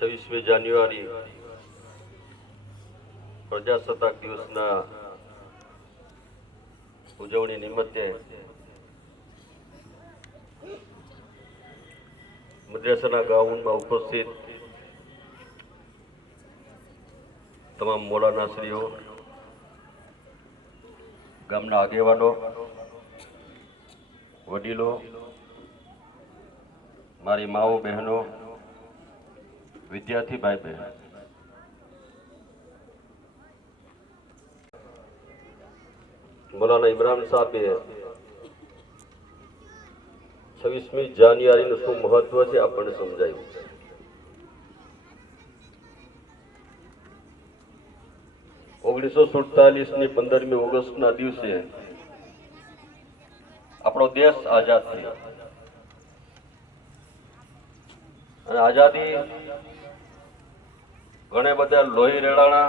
26મી જાન્યુઆરી પ્રજાસત્તાક દિવસના ઉજવણી નિમિત્તે મદ્રેસાના ગ્રાઉન્ડમાં ઉપસ્થિત તમામ મૌલાનાશ્રીઓ, ગામના આગેવાનો, વડીલો, મારી માઓ બહેનો, વિદ્યાર્થી ભાઈ બહેન, મૌલાના ઇમરાન સાહેબે 26મી જાન્યુઆરીનું શું મહત્વ છે આપણને સમજાયું. ની 15મી ઓગસ્ટના દિવસે આપણો દેશ આઝાદ થયો અને આઝાદી ઘણા બધા લોહી રેડાણા,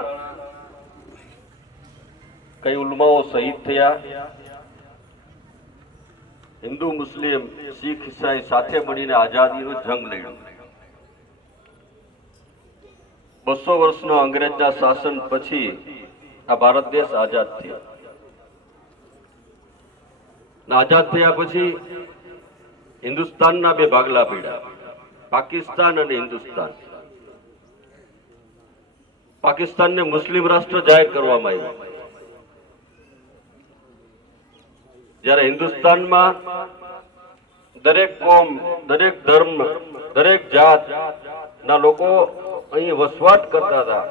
કઈ ઉલમાઓ શહીદ થયા, હિન્દુ મુસ્લિમ શીખ ઈસાઈ સાથે મળીને આઝાદીનો જંગ લડ્યો. 200 વર્ષનો અંગ્રેજના શાસન પછી આ ભારત દેશ આઝાદ થયો. આઝાદ થયા પછી હિન્દુસ્તાનના બે ભાગલા પડ્યા, પાકિસ્તાન અને હિન્દુસ્તાન. પાકિસ્તાનને મુસ્લિમ રાષ્ટ્ર જાહેર કરવામાં આવ્યું, જ્યારે હિન્દુસ્તાનમાં દરેક કોમ, દરેક ધર્મ, દરેક જાત ના લોકો અહીં વસવાટ કરતા હતા.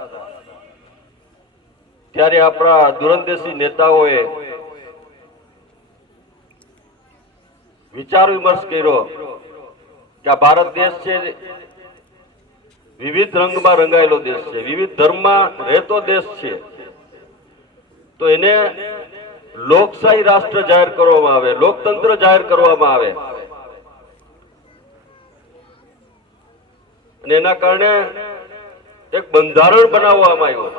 ત્યારે આપણા દૂરંદેશી નેતાઓએ વિચાર વિમર્શ કર્યો કે આ ભારત દેશ છે, વિવિધ રંગમાં રંગાયેલો દેશ છે, વિવિધ ધર્મમાં રહેતો દેશ છે, તો એને લોકશાહી રાષ્ટ્ર જાહેર કરવામાં આવે, લોકતંત્ર જાહેર કરવામાં આવે. અને એના કારણે એક બંધારણ બનાવવામાં આવ્યું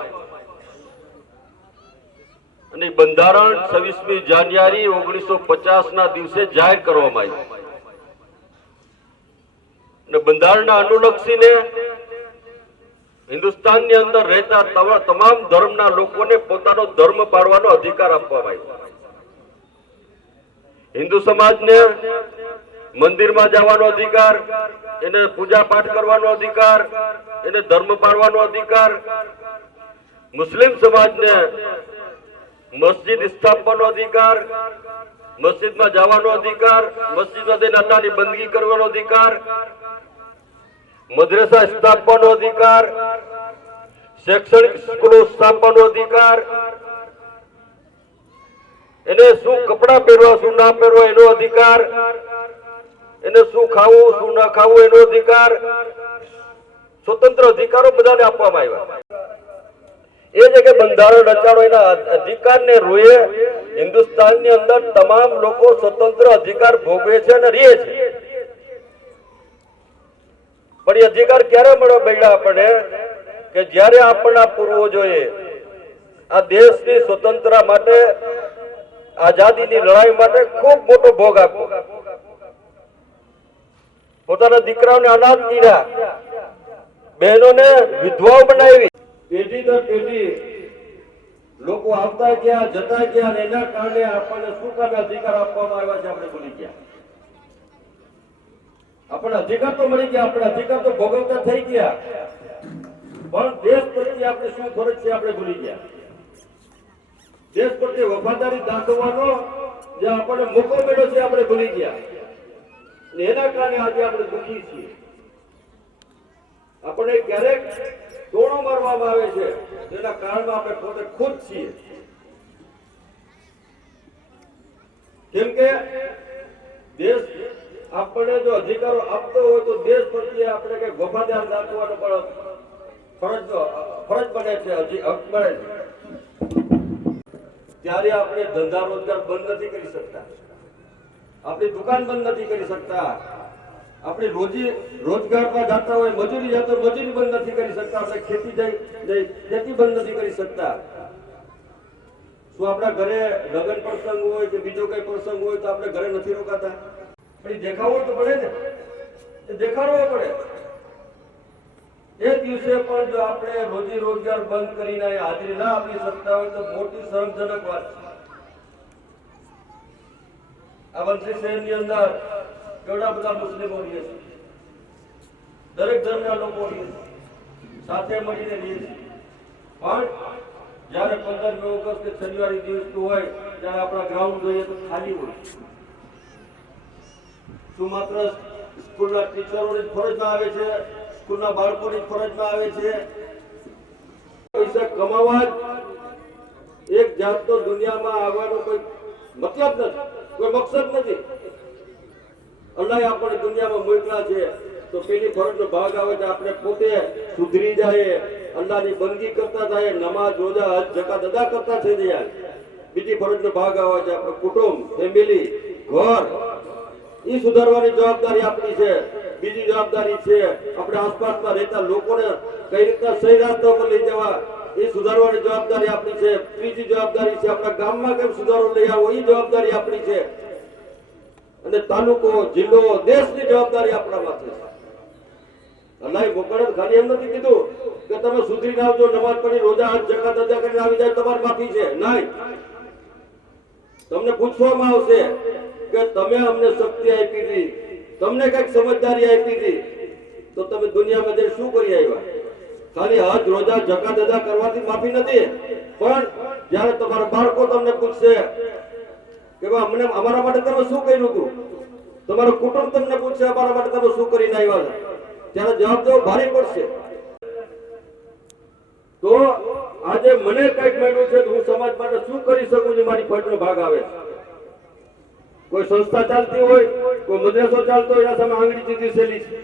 અને બંધારણ 26મી જાન્યુઆરી 1950 ના દિવસે જાહેર કરવામાં આવ્યું. અને બંધારણના અનુલક્ષીને હિન્દુસ્તાનની અંદર રહેતા તમામ ધર્મના લોકોને પોતાનો ધર્મ પાળવાનો અધિકાર આપવામાં આવ્યો. હિન્દુ સમાજને મંદિરમાં જવાનો અધિકાર, એને પૂજા પાઠ કરવાનો અધિકાર, એને ધર્મ પાળવાનો અધિકાર. મુસ્લિમ સમાજને મસ્જિદ સ્થાપવાનો અધિકાર, મસ્જિદમાં જવાનો અધિકાર, મસ્જિદમાં અલ્લાહની બંદગી કરવાનો અધિકાર, મદ્રેસા સ્થાપવાનો અધિકાર, શૈક્ષણિક સ્કૂલો સ્થાપવાનો અધિકાર, એને શું કપડા પહેરવા, શું ના પહેરવા એનો અધિકાર, એને શું ખાવું, શું ના ખાવું એનો અધિકાર, સ્વતંત્ર અધિકારો બધાને આપવામાં આવ્યા. એ છે કે બંધારણ રચાણો, એના અધિકારને રૂએ હિન્દુસ્તાનની અંદર તમામ લોકો સ્વતંત્ર અધિકાર ભોગવે છે અને રહે છે. પણ એ અધિકાર ક્યારે મળ્યા આપણને? કે જ્યારે આપણા પૂર્વજોએ આ દેશની સ્વતંત્રતા માટે, આઝાદીની લડાઈ માટે ખૂબ મોટો ભોગ આપ્યો. પોતાના દીકરાઓને અનાથ કર્યા, બહેનોને વિધવાઓ બનાવી. પેઢી દર પેઢી લોકો આવતા ગયા, જતા ગયા, અને એના કારણે આપણને શું કામે અધિકાર આપવામાં આવ્યા છે આપણે ભૂલી ગયા. આપણે અધિકાર તો મળી ગયા, આપણે અધિકાર તો ભોગવતા થઈ ગયા, પણ દેશ પ્રત્યે આપણે શું ફરજ છે આપણે ભૂલી ગયા. દેશ પ્રત્યે વફાદારી દાખવવાનો જે આપણને મોકો મળ્યો છે આપણે ભૂલી ગયા. અને એના કારણે આજે આપણે દુઃખી છીએ. આપણે ક્યારેક ટોણો મારવામાં આવે છે, તેના કારણમાં આપણે પોતે ખુદ છીએ. કેમ કે દેશ આપણે જો અધિકારો આપતો હોય તો દેશ પ્રત્યે આપણે કઈ વફાદાર દાખવવાનો પણ ફરજ બને છે, હક મળે છે. ત્યારે આપણે ધંધા રોજગાર બંધ નથી કરી શકતા, આપણી દુકાન બંધ નથી કરી શકતા, આપણે રોજગારમાં જતા હોય, મજૂરી જતો મજૂરી બંધ નથી કરી શકતા, આપણે ખેતી બંધ નથી કરી શકતા. શું આપણા ઘરે લગ્ન પ્રસંગ હોય કે બીજો કઈ પ્રસંગ હોય તો આપણે ઘરે નથી રોકાતા? પણ દેખાવો તો પડે ને, દેખાડવો પડે. એ દિવસે પણ જો આપણે રોજી રોજગાર બંધ કરીને હાજરી ના આપી શકતા હોય તો મોટી શરમજનક વાત છે. આ વંશી શહેરની અંદર કેવડા બધા મુસ્લિમો રહે છે, દરેક ધર્મના લોકો રહે છે, સાથે મળીને રહે છે. પણ જયારે 15મી ઓગસ્ટ કે શનિવારે દિવસ હોય ત્યારે આપણા ગ્રાઉન્ડ જોઈએ તો ખાલી હોય. શું માત્ર સ્કૂલના ટીચરોની ફરજમાં આવે છે, સ્કૂલના બાળકોની ફરજમાં આવે છે? પૈસા કમાવા જ એક જાતનો દુનિયામાં આવવાનો કોઈ મતલબ નથી, કોઈ મકસદ નથી. અલ્લાહે આપણે દુનિયામાં મોકલ્યા છે તો પેલી ફરજનો ભાગ આવે છે આપણે પોતે સુધરી જાય, અલ્લાહની બંદગી કરતા થાય, નમાજ રોજા હજ જકાત અદા કરતા થઈ જાય. બીજી ફરજનો ભાગ આવે છે આપણે કુટુંબ, ફેમિલી, ઘર, એ સુધારવાની જવાબદારી આપણી છે. બીજી જવાબદારી છે આપણે આસપાસમાં રહેતા લોકોને કઈ રીતના સહી રસ્તા પર લઈ જવા, એ સુધારવાની જવાબદારી આપણી છે. ત્રીજી જવાબદારી છે આપણા ગામમાં કેમ સુધારો લઈ આવો, એ જવાબદારી આપણી છે. અને તાલુકો, જિલ્લો, દેશની જવાબદારી આપણા માથે છે. અલ્લાહે મોકળે ખાલી એમ નથી કીધું કે તમે સુધરીને આવજો, નમાજ પઢી રોજા હજ જકાત અદા કરીને આવી જાય તમારી માફી છે. નહીં, તમને પૂછવામાં આવશે કે તમે અમને શક્તિ આપી હતી, તમને કઈક સમજદારી આપી હતી, તો તમે દુનિયામાં જઈને શું કરી આવ્યા? ખાલી હજ રોજા જકાત અદા કરવાથી માફી નથી, પણ જ્યારે તમારા બાળકો તમને પૂછશે કે અમને અમારા માટે તમે શું કર્યું હતું, તમારું કુટુંબ તમને પૂછશે અમારા માટે તમે શું કરીને આવ્યા છો, ત્યારે જવાબ દેવો ભારે પડશે. તો આજે મને કઈક મળ્યું છે હું સમાજ માટે શું કરી શકું છું, મારી ફરજનો ભાગ આવે છે. કોઈ સંસ્થા ચાલતી હોય, કોઈ મદ્રસો ચાલતો હોય, એના સામે આંગળી ચીંધી છેલી છે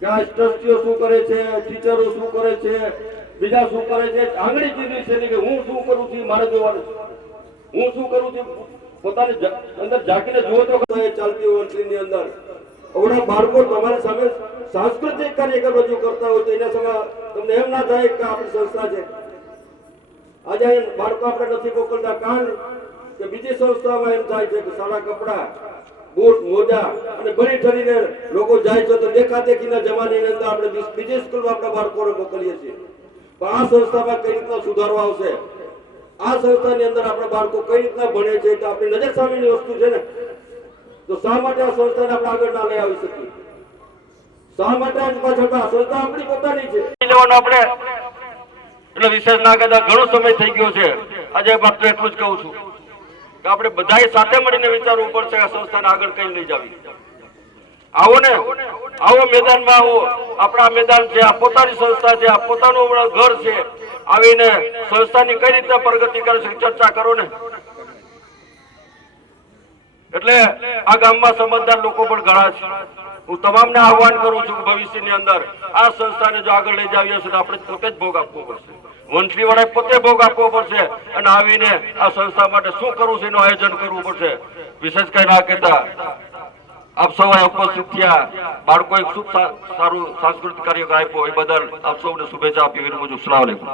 કે આ ટ્રસ્ટીઓ શું કરે છે, ટીચરો શું કરે છે, બીજા શું કરે છે, આંગળી ચીંધી છેલી કે હું શું કરું છું મારે જોવાનું, હું શું કરું છું. પોતાની અંદર ઝાંકીને જુઓ તો ચાલતી હોય વંશની અંદર અવડા બાળકો તમારી સામે સાંસ્કૃતિક કાર્યક્રમ રજૂ કરતા હોય તો એના સામે તમને એમ ના થાય કે આપણી સંસ્થા છે. આજે બાળકો આપણે નથી મોકલતા, કારણ કે બીજી સંસ્થામાં એમ થાય છે કે સારા કપડા, બૂટ, મોજા અને ભણી ઠરીને લોકો જાય છે તો દેખાદેખીના જમાનાની અંદર આપણે બીજી સ્કૂલમાં આપણા બાળકોને મોકલીએ છીએ. પણ આ સંસ્થામાં કઈ રીતના સુધારો આવશે, આ સંસ્થાની અંદર આપણા બાળકો કઈ રીતના ભણે છે તો આપણી નજર સામેની વસ્તુ છે ને, તો શા માટે આ સંસ્થાને આપણે આગળ ના લઈ આવી શકીએ? શા માટે આજ પાછળ આ સંસ્થા આપણી પોતાની છે લેવાનું આપણે એટલે વિશેષ ના કહેતા ઘણો સમય થઈ ગયો છે. આજે માત્ર એટલું જ કહું છું કે આપણે બધાએ સાથે મળીને વિચારવું પડશે આ સંસ્થાને આગળ કઈ લઈ જવી. આવો ને, આવો મેદાનમાં આવો. આપણા મેદાન છે, આ પોતાની સંસ્થા છે, આ પોતાનું ઘર છે. આવીને સંસ્થાની કઈ રીતે પ્રગતિ કરે છે ચર્ચા કરો ને. એટલે આ ગામમાં સમજદાર લોકો પણ ઘણા છે. હું તમામને આહવાન કરું છું કે ભવિષ્યની અંદર આ સંસ્થાને જો આગળ લઈ જાવી હશે તો આપણે પોતે જ ભોગ આપવો પડશે, વંશલી વાળાએ પોતે ભોગ આપવો પડશે અને આવીને આ સંસ્થા માટે શું કરવું છે એનું આયોજન કરવું પડશે. વિશેષ કઈ ના કહેતા આપ સૌ ઉપસ્થિત થયા, બાળકોએ ખૂબ સારું સાંસ્કૃતિક કાર્યક્રમ આપ્યો એ બદલ આપ સૌને શુભેચ્છા આપી વિરમું છું. અસ્સલામુ અલૈકુમ.